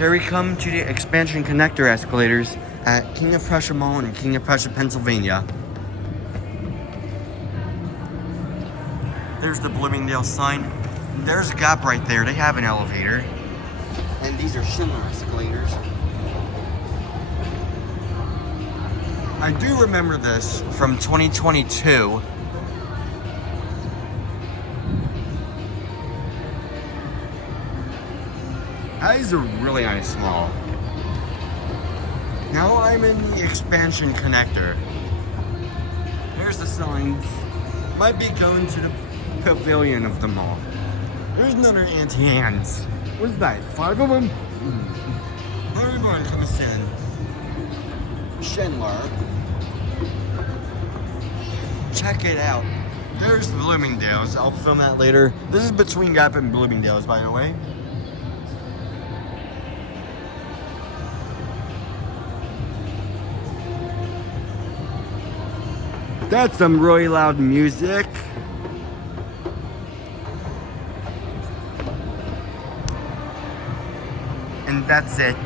Here we come to the expansion connector escalators at King of Prussia Mall in King of Prussia, Pennsylvania. There's the Bloomingdale sign. There's a Gap right there. They have an elevator. And these are Schindler escalators. I do remember this from 2022. That is a really nice mall. Now I'm in the expansion connector. There's the signs. Might be going to the pavilion of the mall. There's another Auntie Anne's. What's that? 5 of them? Everyone comes in. Schindler. Check it out. There's Bloomingdale's. I'll film that later. This is between Gap and Bloomingdale's, by the way. That's some really loud music. And that's it.